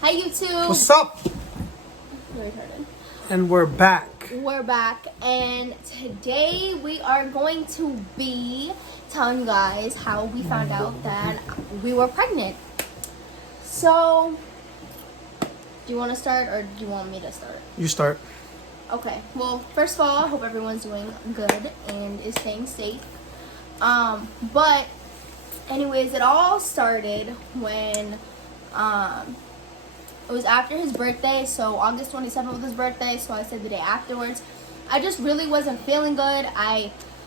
Hi YouTube. What's up? And we're back. We're back, and today we are going to be telling you guys how we found out that we were pregnant. So, do you want to start or do you want me to start? You start. Okay. Well, first of all, I hope everyone's doing good and is staying safe. But anyways, it all started when it was after his birthday, so August 27th was his birthday, so I said the day afterwards. I just really wasn't feeling good.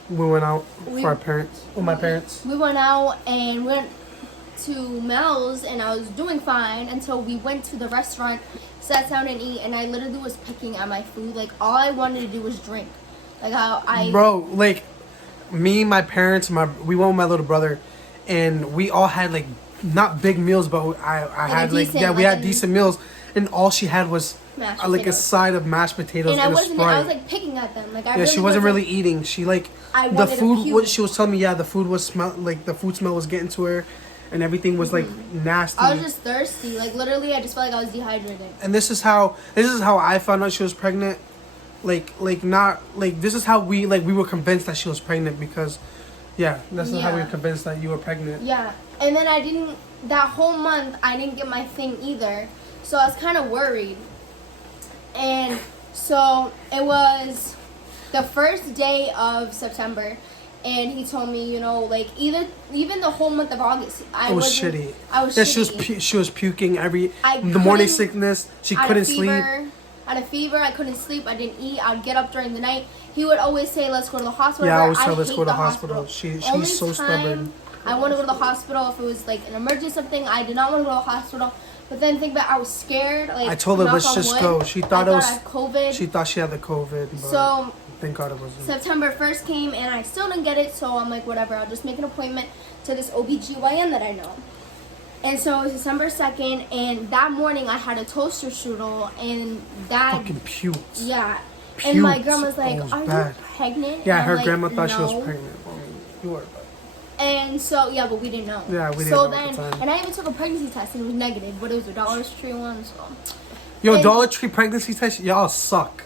We went out for our parents, with my parents. We went out and went to Mel's, and I was doing fine until we went to the restaurant, sat down and eat, and I literally was picking at my food. Like, all I wanted to do was drink. Like, Bro, like, me, my parents, we went with my little brother, and we all had, like, not big meals, but I had, like, we had decent meals, and all she had was, like, a side of mashed potatoes and a Sprite. I was, like, picking at them. Like, she wasn't really eating. She, like, the food, what she was telling me, the food the food smell was getting to her, and everything was, like, nasty. I was just thirsty. Like, literally, I just felt like I was dehydrated. And this is how I found out she was pregnant. This is how we were convinced that she was pregnant because, this is how we were convinced that you were pregnant. Yeah, and then that whole month, I didn't get my thing either. So I was kind of worried. And so it was the first day of September. And he told me, even the whole month of August, it was shitty. I was shitty. She was puking the morning sickness. She couldn't sleep. I had a fever. I couldn't sleep. I didn't eat. I'd get up during the night. He would always say, "Let's go to the hospital." Yeah, I always tell, "Let's go to the hospital." She's so stubborn. I want to go to the hospital if it was like an emergency or something. I did not want to go to the hospital. But then think about, I was scared. Like, I told her, let's just go. She thought it was I had COVID. She thought she had the COVID. But so thank God it wasn't. September 1st came and I still didn't get it. So I'm like, whatever. I'll just make an appointment to this OBGYN that I know. And so it was December 2nd, and that morning I had a toaster strudel, and that fucking puked. Yeah. Puked. And my grandma's like, "Are bad. you pregnant?" Yeah, and her like, grandma thought no. she was pregnant. Well, you were. And so, but we didn't know. Yeah, we didn't know. So then, at the time. And I even took a pregnancy test, and it was negative, but it was a Dollar Tree one, so. Yo, Dollar Tree pregnancy test, y'all suck.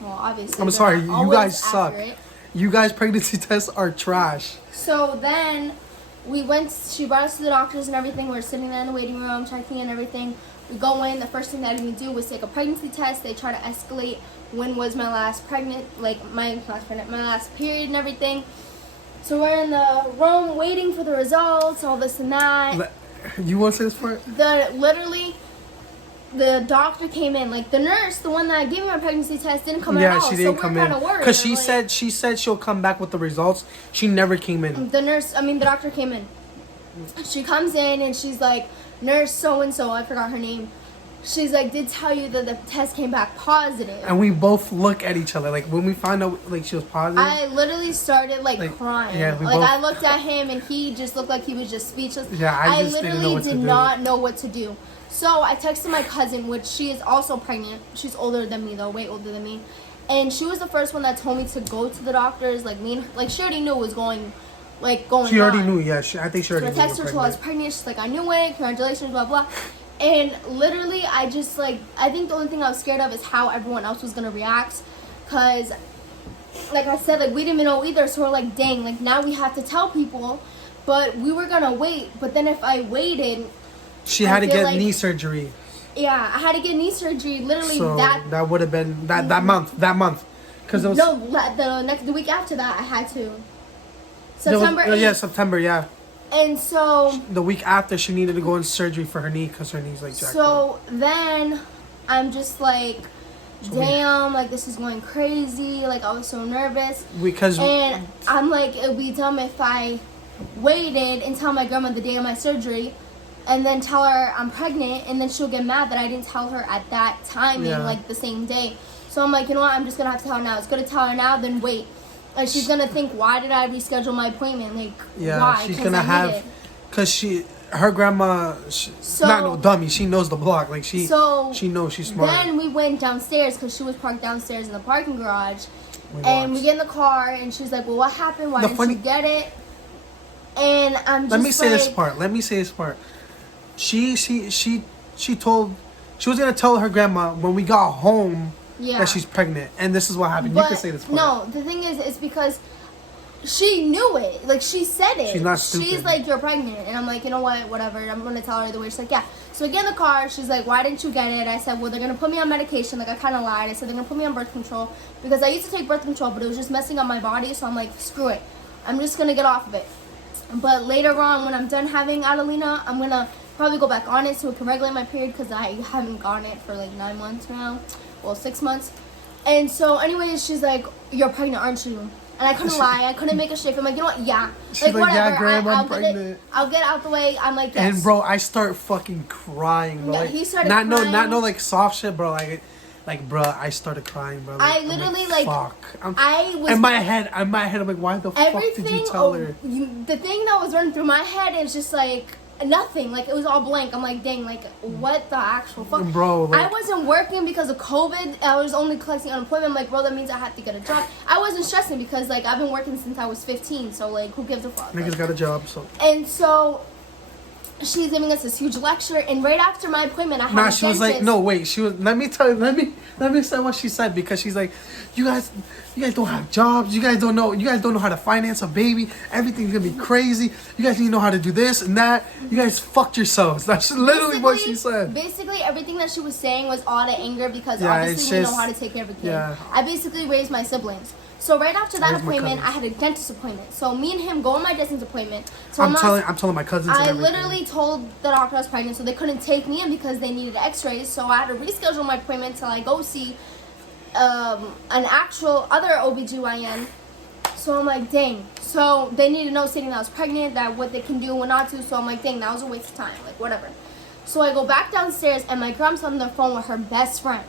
Well, obviously. I'm sorry, you guys suck. Accurate. You guys' pregnancy tests are trash. So then, she brought us to the doctors and everything. We were sitting there in the waiting room, checking in and everything. We go in, the first thing that we do was take a pregnancy test. They try to escalate when was my last my last period and everything. So we're in the room waiting for the results, all this and that. You want to say this part? The doctor came in, like the nurse, the one that gave me my pregnancy test, didn't come in at all. Yeah, she didn't come in. Because she said she'll come back with the results. She never came in. The doctor came in. She comes in and she's like, "Nurse so-and-so," I forgot her name. She's like, "Did tell you that the test came back positive." And we both look at each other. Like, when we find out, like, she was positive. I literally started, crying. Yeah, I looked at him and he just looked like he was just speechless. Yeah, I literally did not know what to do. So I texted my cousin, which she is also pregnant. She's older than me, though, way older than me. And she was the first one that told me to go to the doctors. She already knew it was going on. She already knew, yeah. I think she already knew. So I texted her till I was pregnant. She's like, "I knew it. Congratulations, blah, blah." And literally, I just, I think the only thing I was scared of is how everyone else was going to react. Because, like I said, we didn't even know either. So we're like, dang, now we have to tell people. But we were going to wait. But then if I waited... She had to get knee surgery. Yeah, I had to get knee surgery literally so that would have been that month. Because it was... No, the week after that, I had to. September 8th. Yeah, September, yeah. And so... The week after, she needed to go in surgery for her knee because her knee's jacked up. So then, I'm just damn, this is going crazy. I was so nervous. And I'm like, it would be dumb if I waited and tell my grandma the day of my surgery and then tell her I'm pregnant, and then she'll get mad that I didn't tell her at that timing, the same day. So I'm like, you know what, I'm just going to have to tell her now. It's going to tell her now, then wait. And she's going to think, why did I reschedule my appointment? Why? She's going to have... Because her grandma... not no dummy. She knows the block. She knows she's smart. Then we went downstairs because she was parked downstairs in the parking garage. And we get in the car, and she's like, well, what happened? Why didn't you get it? And I'm just Let me say this part. She told She was gonna tell her grandma when we got home that she's pregnant, and this is what happened. But you can say this part. No, the thing is, it's because she knew it. Like, she said it. She's not stupid. She's like, you're pregnant. And I'm like, you know what? Whatever. I'm going to tell her the way. She's like, yeah. So we get in the car. She's like, why didn't you get it? I said, well, they're going to put me on medication. Like, I kind of lied. I said, they're going to put me on birth control. Because I used to take birth control, but it was just messing up my body. So I'm like, screw it. I'm just going to get off of it. But later on, when I'm done having Adelina, I'm going to probably go back on it so it can regulate my period. Because I haven't gotten it for like 9 months now. Well, 6 months. And so anyways, she's like, you're pregnant, aren't you? And I couldn't lie. I couldn't make a shake. I'm like, you know what? Yeah. She's like, whatever. Yeah, Grandma, I'm pregnant. I'll get out the way. I'm like, yes. And bro, I start fucking crying, bro. Yeah, like, he started not crying. Not no like soft shit, bro. Like, bro, I started crying, bro. Like, I literally like fuck. I was in my head. I'm like, why the fuck did you tell her? The thing that was running through my head is just like nothing. Like, it was all blank. I'm like, dang, like, what the actual fuck? Bro, like, I wasn't working because of COVID. I was only collecting unemployment. I'm like, bro, that means I have to get a job. I wasn't stressing because, like, I've been working since I was 15. So, like, who gives a fuck? Niggas like, got a job, so. And so she's giving us this huge lecture, and right after my appointment, I had She was like, no, wait. She was. Let me say what she said, because she's like, you guys don't have jobs. You guys don't know how to finance a baby. Everything's gonna be crazy. You guys need to know how to do this and that. You guys fucked yourselves. That's literally what she said. Basically, everything that she was saying was all to anger because obviously we know how to take care of a kid. Yeah. I basically raised my siblings. So right after that appointment, I had a dentist appointment. So me and him go on my dentist appointment. So I'm telling my cousins. I literally told the doctor I was pregnant, so they couldn't take me in because they needed X-rays. So I had to reschedule my appointment till I go see an actual other OBGYN. So I'm like, dang. So they need to know stating that I was pregnant, that what they can do and what not to. So I'm like, dang, that was a waste of time. Like, whatever. So I go back downstairs, and my grandma's on the phone with her best friend.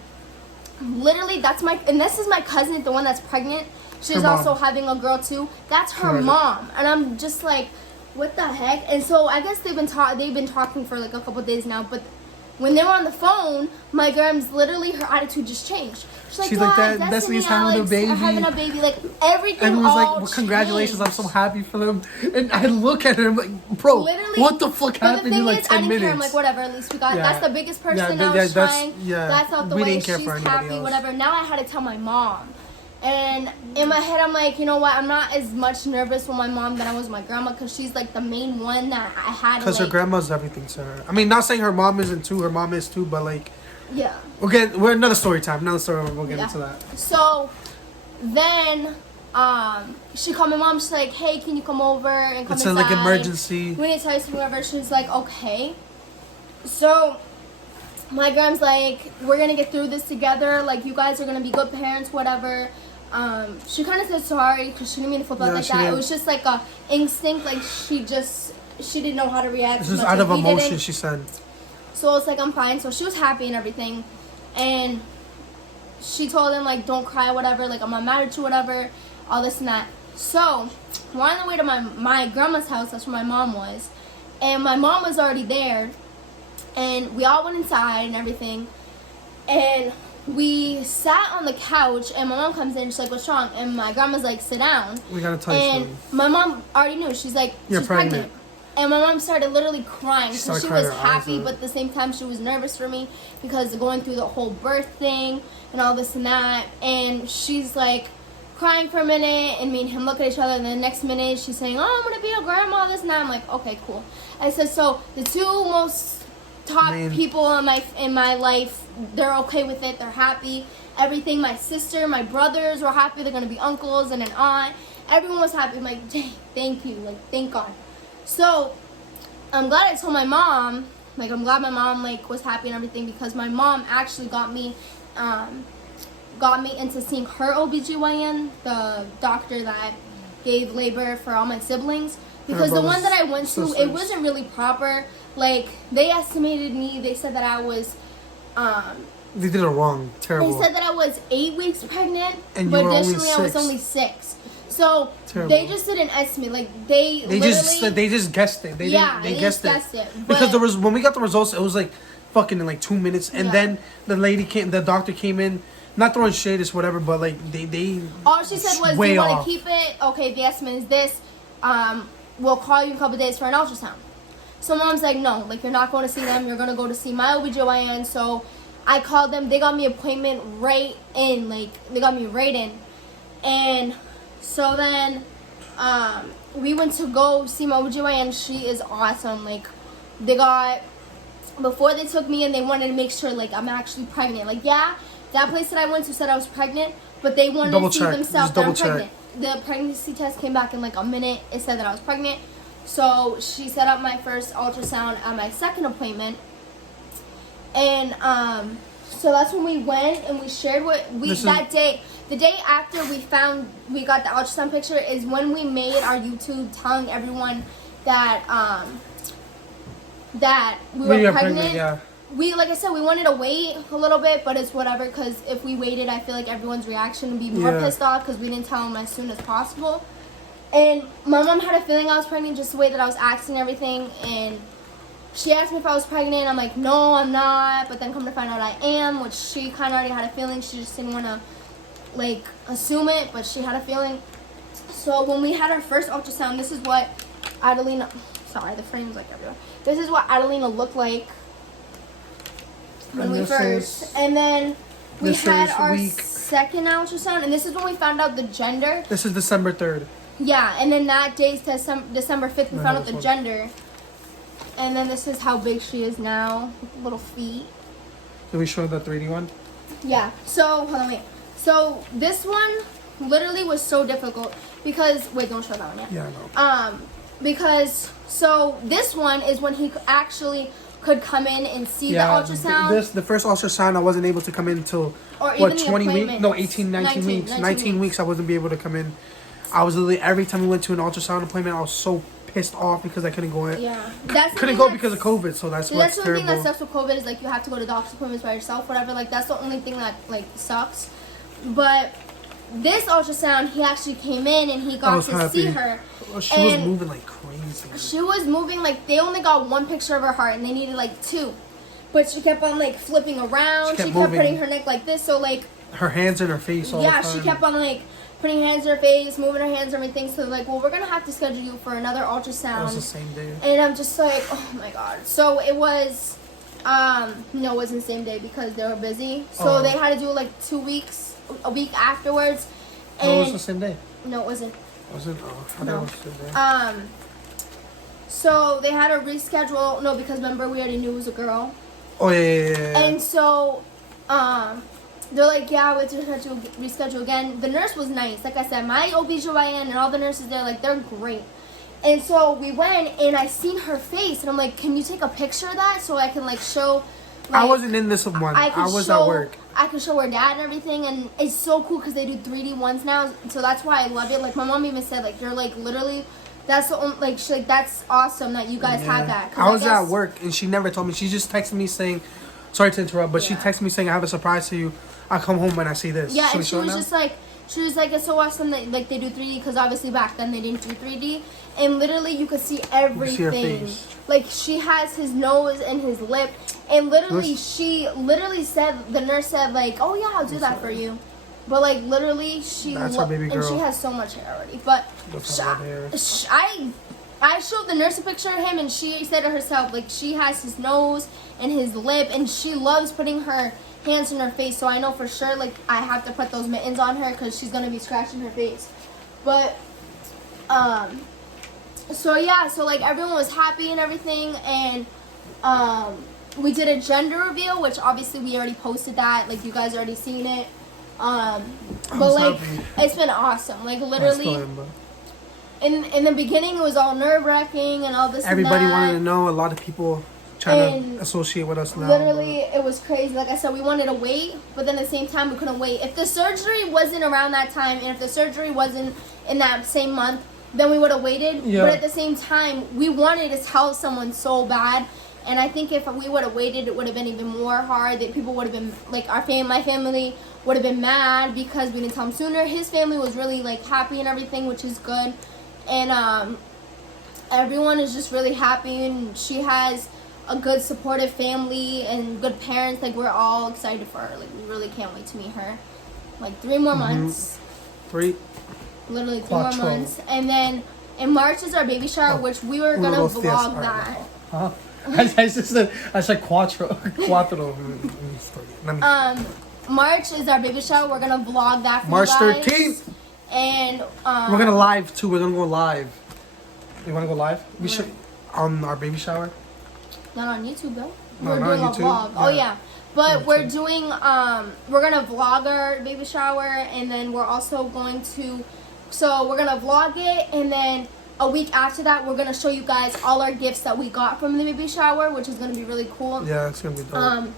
Literally, and this is my cousin, the one that's pregnant. She's also having a girl too. That's her mom, and I'm just like, what the heck? And so I guess they've been talking for like a couple days now. But when they were on the phone, my grandma's literally, her attitude just changed. She's like, Destiny's having a baby. Having a baby, like everything. And it was like, well, congratulations! I'm so happy for them. And I look at her, I'm like, bro, literally, what the fuck happened in like 10 minutes? I'm like, whatever. At least we got. That's the biggest person I was trying. That's out the way. Didn't care She's for happy. Else. Whatever. Now I had to tell my mom. And in my head, I'm like, you know what? I'm not as much nervous with my mom than I was with my grandma, because she's like the main one that I had. Because her grandma's everything to her. I mean, not saying her mom isn't too. Her mom is too, but like. Yeah. We're another story time. Another story. We'll get into that. So, then, she called my mom. She's like, hey, can you come over and come inside? It's like emergency. We need to tell you something, whatever. She's like, okay. So, my grandma's like, we're gonna get through this together. Like, you guys are gonna be good parents, whatever. She kind of said sorry because she didn't mean to flip out like that. It was just like a instinct. Like, she didn't know how to react. This is out of emotion, she said. So it's like, I'm fine. So she was happy and everything. And she told him, like, don't cry, whatever. Like, I'm not mad at you, whatever. All this and that. So we're on the way to my grandma's house. That's where my mom was. And my mom was already there. And we all went inside and everything. And we sat on the couch. And my mom comes in. She's like, what's wrong? And my grandma's like, sit down. We gotta tell you something. And my mom already knew. She's like, she's pregnant. And my mom started literally crying because she was happy, but at the same time she was nervous for me because going through the whole birth thing and all this and that. And she's like crying for a minute, and me and him look at each other, and the next minute she's saying, oh, I'm going to be a grandma, this and that. I'm like, okay, cool. I said, so the two most top people in my life, they're okay with it. They're happy. Everything. My sister, my brothers were happy. They're going to be uncles and an aunt. Everyone was happy. I'm like, dang, thank you. Like, thank God. So, I'm glad I told my mom. Like, I'm glad my mom, like, was happy and everything, because my mom actually got me into seeing her OBGYN, the doctor that gave labor for all my siblings. Because the one that I went to, it wasn't really proper. Like, they estimated me. They said that I was, they did it wrong. Terrible. They said that I was 8 weeks pregnant, and but additionally I was only 6. So they just did an estimate, like they just guessed it. They guessed it. Because when we got the results, it was like fucking in like 2 minutes, and then the doctor came in, not throwing shade, is whatever, but like they. All she said was, "Do you want to keep it? Okay, the estimate is this. We'll call you in a couple days for an ultrasound." So mom's like, "No, like you're not going to see them. You're gonna go to see my OBGYN. So I called them. They got me appointment right in. Like, they got me right in. And so then we went to go see my OBGYN. She is awesome. Like, they got, before they took me in, they wanted to make sure, like, I'm actually pregnant. Like, yeah, that place that I went to said I was pregnant, but they wanted to see themselves that I'm pregnant. The pregnancy test came back in like a minute. It said that I was pregnant. So she set up my first ultrasound at my second appointment. And so that's when we went and we shared what we that day. The day after we got the ultrasound picture is when we made our YouTube telling everyone that that we were pregnant. Yeah. We, like I said, we wanted to wait a little bit, but it's whatever, because if we waited, I feel like everyone's reaction would be more pissed off, because we didn't tell them as soon as possible. And my mom had a feeling I was pregnant, just the way that I was acting and everything, and she asked me if I was pregnant. I'm like, no, I'm not, but then come to find out I am, which she kind of already had a feeling. She just didn't want to, like, assume it, but she had a feeling. So when we had our first ultrasound, this is what Adelina, sorry, the frame's like everywhere. This is what Adelina looked like when we first, and then we had our second ultrasound, and this is when we found out the gender. This is December 3rd. Yeah, and then that day, December 5th, we found out the gender. And then this is how big she is now, with little feet. Did we show the 3D one? Yeah, so, hold on, wait. So, this one literally was so difficult, because, wait, don't show that one yet. Yeah, I know. Because, so, this one is when he actually could come in and see the ultrasound. The first ultrasound, I wasn't able to come in until, what, 20 weeks? No, 18, 19 weeks. 19 weeks I wasn't able to come in. I was literally, every time we went to an ultrasound appointment, I was so pissed off because I couldn't go in. Yeah. Couldn't go because of COVID, so that's what's the terrible. Thing that sucks with COVID is, like, you have to go to doctor's appointments by yourself, whatever. Like, that's the only thing that, like, sucks. But this ultrasound, he actually came in and he got to see her. She was moving like crazy. She was moving like, they only got one picture of her heart and they needed like two. But she kept on like flipping around. She kept putting her neck like this. So like, her hands in her face all the time. Yeah, she kept on like putting hands in her face, moving her hands and everything. So like, well, we're going to have to schedule you for another ultrasound. That was the same day. And I'm just like, oh my God. So it was, no, it wasn't the same day because they were busy. So they had to do like 2 weeks, a week afterwards. And it was the same day. No, it wasn't. Was it? Oh, no. Was the same day. So they had to reschedule. No, because remember we already knew it was a girl. Oh yeah. And so, they're like, yeah, we have to reschedule again. The nurse was nice. Like I said, my OBGYN and all the nurses there, like, they're great. And so we went, and I seen her face, and I'm like, can you take a picture of that so I can, like, show... Like, I wasn't in this one. I was at work. I can show her dad and everything, and it's so cool because they do 3D ones now, so that's why I love it. Like, my mom even said, like, you're, like, literally... That's the only, like, she's like, that's awesome that you guys have that. I was at work, and she never told me. She just texted me saying... Sorry to interrupt, but she texted me saying, I have a surprise for you. I'll come home when I see this. Yeah, and she was just like, it's so awesome that, like, they do 3D, because obviously back then they didn't do 3D. And literally you could see everything. Like, she has his nose and his lip. And literally, she literally said, the nurse said, like, oh yeah, I'll do that for you. But, like, literally, that's our baby girl. And she has so much hair already. But I showed the nurse a picture of him, and she said to herself, like, she has his nose and his lip, and she loves putting her hands in her face. So I know for sure, like, I have to put those mittens on her because she's going to be scratching her face. But, so yeah, so, like, everyone was happy and everything, and, we did a gender reveal, which obviously we already posted that. Like, you guys already seen it. But, like, it's been awesome. Like, literally... In the beginning, it was all nerve-wracking and all this Everybody and that. wanted to know. A lot of people trying to associate with us now. Literally, it was crazy. Like I said, we wanted to wait, but then at the same time, we couldn't wait. If the surgery wasn't around that time, and if the surgery wasn't in that same month, then we would have waited. Yeah. But at the same time, we wanted to tell someone so bad. And I think if we would have waited, it would have been even more hard. That people would have been, like, my family would have been mad because we didn't tell him sooner. His family was really, like, happy and everything, which is good. And everyone is just really happy, and she has a good supportive family and good parents. Like, we're all excited for her. Like, we really can't wait to meet her. Like, 3 more months. Literally 3 more months. And then in March is our baby shower, which we were going to vlog that. I said cuatro. March is our baby shower. We're gonna vlog that for March you guys. 13th. And we're gonna live too. We're gonna go live. You wanna go live? We should on our baby shower. Not on YouTube though. No, we're not doing on a YouTube. vlog. Yeah. Oh yeah. But we're doing we're gonna vlog our baby shower, and then we're also going to we're gonna vlog it, and then a week after that we're gonna show you guys all our gifts that we got from the baby shower, which is gonna be really cool. Yeah, it's gonna be dope.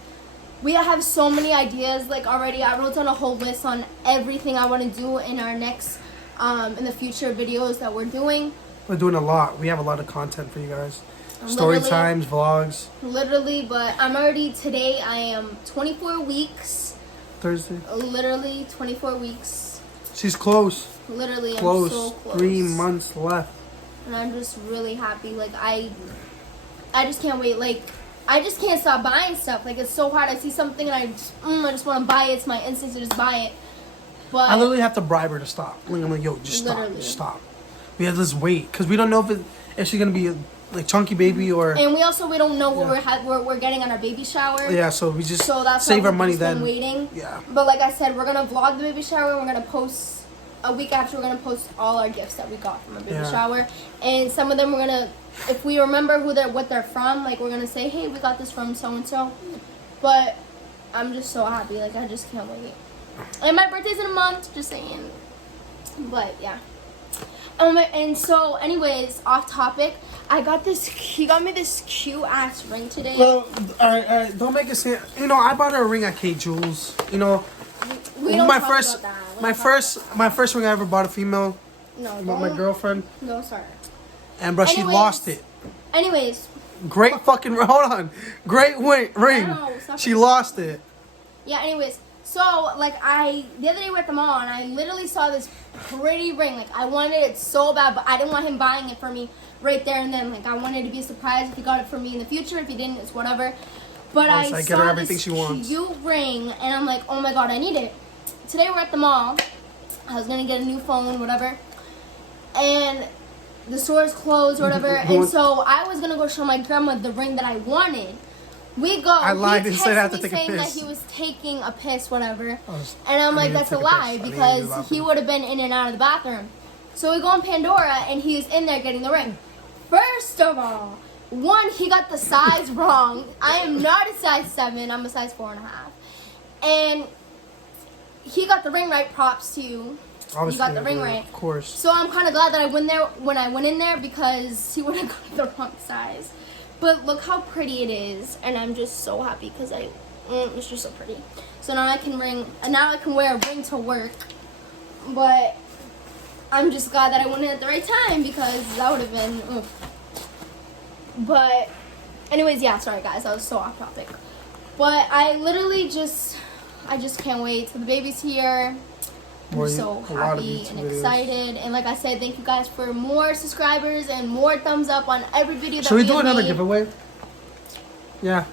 We have so many ideas like already. I wrote down a whole list on everything I want to do in our next in the future videos that we're doing. We're doing a lot. We have a lot of content for you guys. Story times, vlogs. Literally, but today I am 24 weeks. Thursday. Literally 24 weeks. She's close. Literally, close. I'm so close. 3 months left. And I'm just really happy. Like I just can't wait. Like I just can't stop buying stuff. Like it's so hard. I see something and I just want to buy it. It's my instinct to just buy it. But I literally have to bribe her to stop. Like, I'm like, yo, just stop. We have to just wait because we don't know if she's gonna be like chunky baby or. And we don't know what we're getting on our baby shower. Yeah, so we just that's save our money then. Waiting. Yeah. But like I said, we're gonna vlog the baby shower. We're gonna post a week after. We're gonna post all our gifts that we got from our baby shower, and some of them we're gonna, if we remember what they're from, like we're gonna say, hey, we got this from so and so. But I'm just so happy. Like I just can't wait. And my birthday's in a month. Just saying. But yeah. And so, anyways, off topic. He got me this cute ass ring today. Well, all right. Don't make it seem. You know, I bought her a ring at Kate Jewels. You know, we don't talk about that. My first ring I ever bought a female. No, my girlfriend. No, sorry. And bro, she lost it. Anyways. Great fucking hold on. Great ring. No, she lost it. Yeah. Anyways. So, like, the other day we were at the mall, and I literally saw this pretty ring. Like, I wanted it so bad, but I didn't want him buying it for me right there and then. Like, I wanted to be surprised if he got it for me in the future. If he didn't, it's whatever. But I get her everything she wants. Cute ring, and I'm like, oh my god, I need it. Today we're at the mall. I was going to get a new phone, whatever. And the store's closed, whatever. And so I was going to go show my grandma the ring that I wanted. We go. I lied and said I have to take a saying piss. that he was taking a piss, whatever. And I'm like, that's a lie because he would have been in and out of the bathroom. So we go on Pandora and he was in there getting the ring. First of all, he got the size wrong. I am not a size 7. I'm a size 4.5. And he got the ring right. Props to you. Obviously, you got the ring right. Of course. So I'm kind of glad that I went there when I went in there because he would have got the wrong size. But look how pretty it is, and I'm just so happy because it's just so pretty. So now I can wear a ring to work. But I'm just glad that I went in at the right time because that would have been. Oof. But anyways, yeah. Sorry guys, I was so off topic. But I just can't wait. So the baby's here. I'm so happy and excited. And like I said, thank you guys for more subscribers and more thumbs up on every video that Should we do another giveaway? Yeah.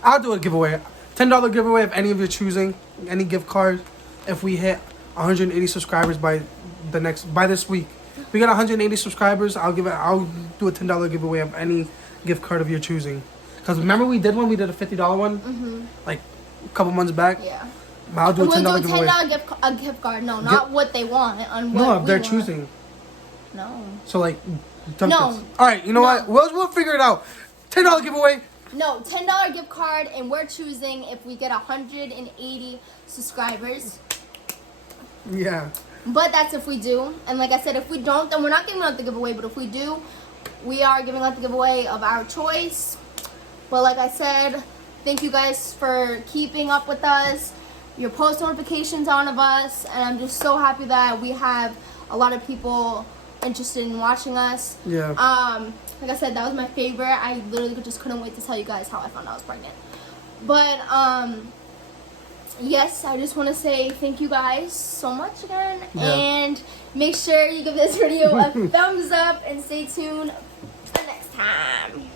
I'll do a giveaway. $10 giveaway of any of your choosing. Any gift card. If we hit 180 subscribers by this week. If we get 180 subscribers, I'll do a $10 giveaway of any gift card of your choosing. Because remember we did a $50 one? Mm-hmm. Like a couple months back? Yeah. I'll do a $10 giveaway. A gift card. No, not what they want. On what no, if they're choosing. No. So like. No. All right, you know what? We'll figure it out. $10 giveaway. No, $10 gift card, and we're choosing if we get 180 subscribers. Yeah. But that's if we do. And like I said, if we don't, then we're not giving out the giveaway. But if we do, we are giving out the giveaway of our choice. But like I said, thank you guys for keeping up with us. Your post notifications on of us, and I'm just so happy that we have a lot of people interested in watching us. Yeah. Like I said, that was my favorite. I literally just couldn't wait to tell you guys how I found out I was pregnant. But yes, I just want to say thank you guys so much again, and make sure you give this video a thumbs up and stay tuned for next time.